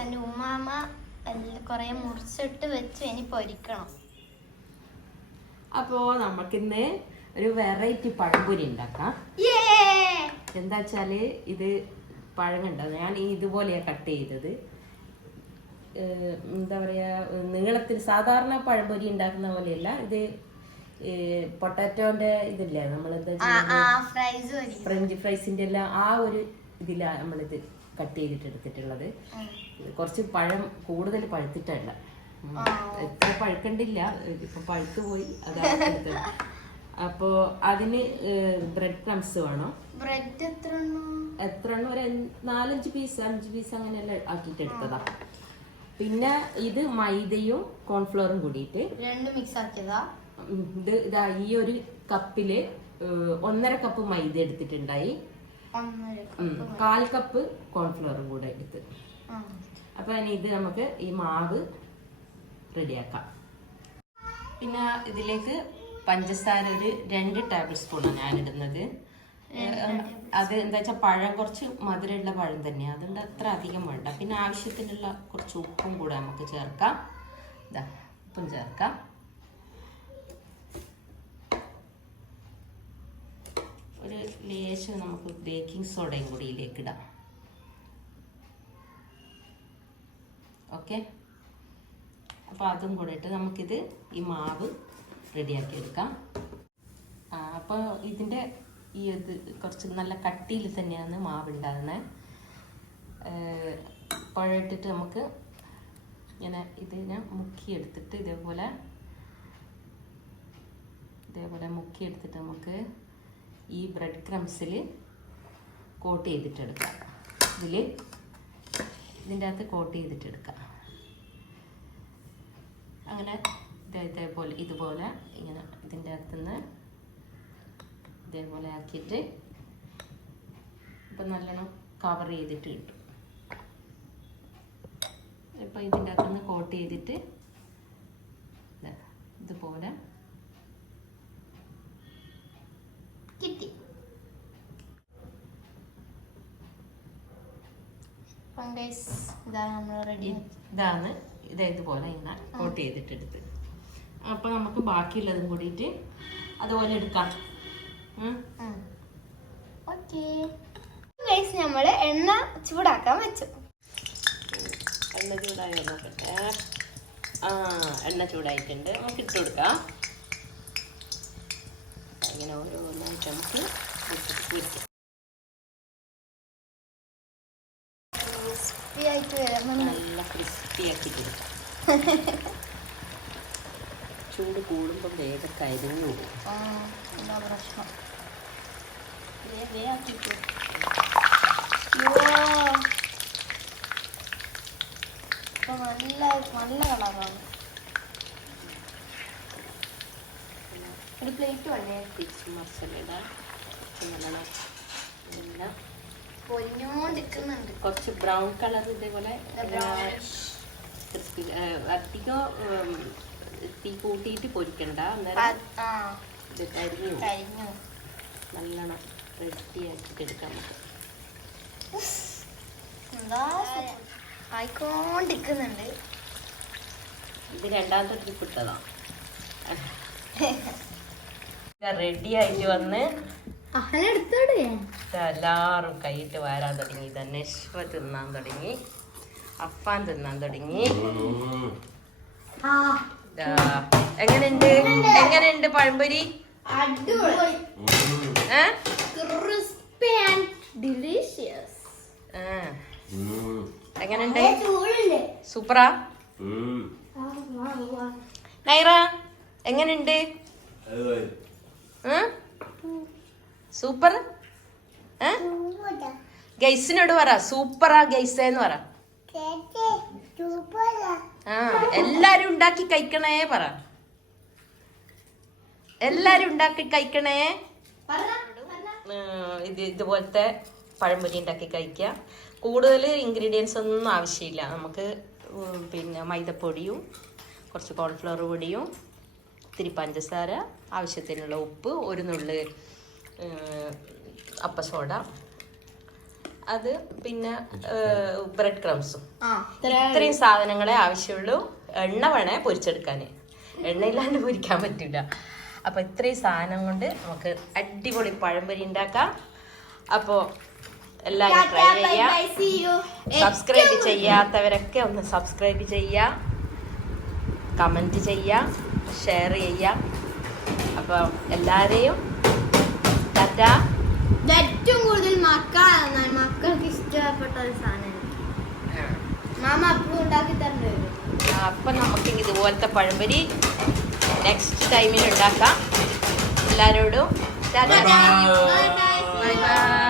എന്റെ ഉമ്മാമ കുറെ മുറിച്ചിട്ട് വെച്ച് ഇനി പൊരിക്കണം. അപ്പോ നമുക്കിന്ന് ഒരു വെറൈറ്റി പഴംപൊരി ഉണ്ടാക്കാം! എന്താ വെച്ചാൽ ഇത് പഴമുണ്ടോ ഞാൻ ഇതുപോലെയാ കട്ട് ചെയ്തത്. എന്താ പറയാ നീളത്തിൽ സാധാരണ പഴംപൊരി ഉണ്ടാക്കുന്ന പോലെയല്ല. ഇത് പൊട്ടാറ്റോന്റെ ഇതില്ലേ? നമ്മളെന്താ ഫ്രഞ്ച് ഫ്രൈസിന്റെ എല്ലാം ആ ഒരു ഇതിലാ നമ്മളിത് കട്ട് ചെയ്തിട്ട് എടുത്തിട്ടുള്ളത് കുറച്ച് പഴം കൂടുതൽ പഴുത്തിട്ടല്ല. എത്ര പഴുക്കണ്ടില്ല. ഇപ്പൊ പഴുത്തു പോയി. അതാണ് അപ്പോ അതിന് ബ്രെഡ് ക്രംസ് വേണം. ബ്രെഡ് എത്ര? എത്ര എണ്ണം ഒരു നാലഞ്ച് പീസ് അഞ്ച് പീസ് അങ്ങനെയെല്ലാം ആക്കിയിട്ട് എടുത്തതാ പിന്നെ ഇത് മൈദയും കോൺഫ്ലോറും കൂടിയിട്ട്. രണ്ടും മിക്സ് ആക്കിയതാ? ഇത് ഇതാ ഈ ഒരു കപ്പിൽ ഒന്നര കപ്പ് മൈദ എടുത്തിട്ടുണ്ടായി. കാൽ കപ്പ് കോൺഫ്ലവറും കൂടെ എടുത്ത്. അപ്പൊ ഇനി ഇത് നമുക്ക് ഈ മാവ് റെഡിയാക്കാം. പിന്നെ ഇതിലേക്ക് പഞ്ചസാര ഒരു രണ്ട് ടേബിൾ സ്പൂണാണ് ഞാൻ ഇടുന്നത് അത് എന്താ വെച്ചാൽ പഴം കുറച്ച് മധുരമുള്ള പഴം തന്നെയാണ് അതുകൊണ്ട് അത്ര അധികം വേണ്ട. പിന്നെ ആവശ്യത്തിനുള്ള കുറച്ച് ഉപ്പും കൂടെ നമുക്ക് ചേർക്കാം. ഇതാ ഉപ്പും ചേർക്കാം. ഒരു ലേശം നമുക്ക് ബേക്കിംഗ് സോഡയും കൂടി ഇതിലേക്ക് ഇടാം. ഓക്കെ അപ്പോൾ അതും കൂടെ ഇട്ട് നമുക്കിത് ഈ മാവ് റെഡിയാക്കി എടുക്കാം. അപ്പോൾ ഇതിന്റെ ഈ ഇത് കുറച്ച് നല്ല കട്ടിയിൽ തന്നെയാണ് മാവ് ഉണ്ടാകുന്നത് പുഴയിട്ടിട്ട് നമുക്ക് ഇങ്ങനെ ഇതിനെ മുക്കിയെടുത്തിട്ട് ഇതേപോലെ ഇതേപോലെ മുക്കിയെടുത്തിട്ട് നമുക്ക് ഈ ബ്രെഡ് ക്രംസിൽ കോട്ട് ചെയ്തിട്ടെടുക്കുക ഇതിൽ ഇതിന്റെ അകത്ത് കോട്ട് ചെയ്തിട്ടെടുക്കുക അങ്ങനെ ഇതേ ഇതേപോലെ ഇതുപോലെ ഇങ്ങനെ ഇതിന്റെ അകത്തുനിന്ന് ഇതേപോലെ ആക്കിയിട്ട് ഇപ്പം നല്ലോണം കവർ ചെയ്തിട്ട് കിട്ടും. ഇപ്പം ഇതിന്റെ അകത്തുനിന്ന് കോട്ട് ചെയ്തിട്ട് ഇതുപോലെ അപ്പം guys, ഇതാ നമ്മൾ റെഡി ഇതാണ് ഇത് ഇതുപോലെ ഇങ്ങനെ കോട്ട് ചെയ്തിട്ടെടുത്ത് അപ്പോൾ നമുക്ക് ബാക്കിയുള്ളതും കൂടിയിട്ട് അതുപോലെ എടുക്കാം. ഓക്കെ. ഗൈസ് നമ്മൾ എണ്ണ ചൂടാക്കാൻ വെച്ചു. എണ്ണ ചൂടായി നോക്കട്ടെ ആ എണ്ണ ചൂടായിട്ടുണ്ട്. നമുക്ക് ഇട്ട് കൊടുക്കാം. ഇങ്ങനെ ഓരോന്നായിട്ട് നമുക്ക് ഇട്ടിട്ട് ക്രിസ്പി ആയിട്ട് വരണം. നല്ല ക്രിസ്പി ആക്കിയിട്ട് ചൂട് കൂടുമ്പോൾ വേഗം കരിഞ്ഞു പോകും. എന്താ പ്രശ്നം. നല്ല നല്ല കളറാണ്. ഒരു പ്ലേറ്റ് വേണേ? തിരിച്ച് മസാല ഇടാം. എല്ലാം പൊരിഞ്ഞോണ്ടിരിക്കുന്നുണ്ട്. കുറച്ച് ബ്രൗൺ കളർ ഇതേപോലെ അധികം തീ കൂട്ടിയിട്ട് പൊരിക്കണ്ട. അന്നേരം ഇത് കരിഞ്ഞു പോകും. കഴിഞ്ഞു നല്ലോണം റെഡി ആക്കിയിട്ട് എടുക്കാം നമുക്ക്. എന്താ ഇത് രണ്ടാമത്തെ ട്രിപ്പ് ഇട്ടതാ. റെഡി ആയിട്ട് വന്ന് എല്ലാവരും കൈയിട്ട് വാരാൻ തുടങ്ങി. ധനേശ്വ തിന്നാൻ തുടങ്ങി. അപ്പാൻ തിന്നാൻ തുടങ്ങി. എങ്ങനെയുണ്ട്? എങ്ങനെയുണ്ട് പഴംപൊരി. എങ്ങനെയുണ്ട്? ചൂടുണ്ട് സൂപ്പറാ? നൈറ എങ്ങനെയുണ്ട്? ഏ? സൂപ്പർ? ഗൈസിനോട് പറ സൂപ്പറാ ഗൈസ എന്ന് പറ. ആ എല്ലാരും ഉണ്ടാക്കി കഴിക്കണേ പറ. എല്ലാരും ഉണ്ടാക്കി കഴിക്കണേ. ഇത് ഇതുപോലത്തെ പഴംപൊരി ഉണ്ടാക്കി കഴിക്കുക കൂടുതൽ ഇൻഗ്രീഡിയൻസ് ഒന്നും ആവശ്യമില്ല. നമുക്ക് പിന്നെ മൈദപ്പൊടിയും കുറച്ച് കോൺഫ്ലവർ പൊടിയും ഇത്തിരി പഞ്ചസാര ആവശ്യത്തിനുള്ള ഉപ്പ് ഒരു നുള്ള് അപ്പസോഡ അത് പിന്നെ ബ്രെഡ് ക്രംസും ഇത്രയും സാധനങ്ങളെ ആവശ്യമുള്ളൂ. എണ്ണ വേണേ പൊരിച്ചെടുക്കാൻ എണ്ണയില്ലാണ്ട് പൊരിക്കാൻ പറ്റില്ല അപ്പൊ ഇത്രയും സാധനം കൊണ്ട് നമുക്ക് അടിപൊളി പഴംപൊരി ഉണ്ടാക്കാം. അപ്പോ എല്ലാവരും ട്രൈ ചെയ്യാം. സബ്സ്ക്രൈബ് ചെയ്യാത്തവരൊക്കെ ഒന്ന് സബ്സ്ക്രൈബ് ചെയ്യുക കമന്റ് ചെയ്യുക ഷെയർ ചെയ്യുക അപ്പോൾ എല്ലാവരെയും ടാറ്റ ഏറ്റവും കൂടുതൽ മക്കളാണ്. മക്കൾക്ക് ഇഷ്ടപ്പെട്ട ഒരു സാധനം. മാമ ഉണ്ടാക്കി തരേണ്ടി വരും. അപ്പം നമുക്ക് ഇതുപോലത്തെ പഴംപൊരി നെക്സ്റ്റ് ടൈമിൽ ഉണ്ടാക്കാം. എല്ലാവരോടും. Bye bye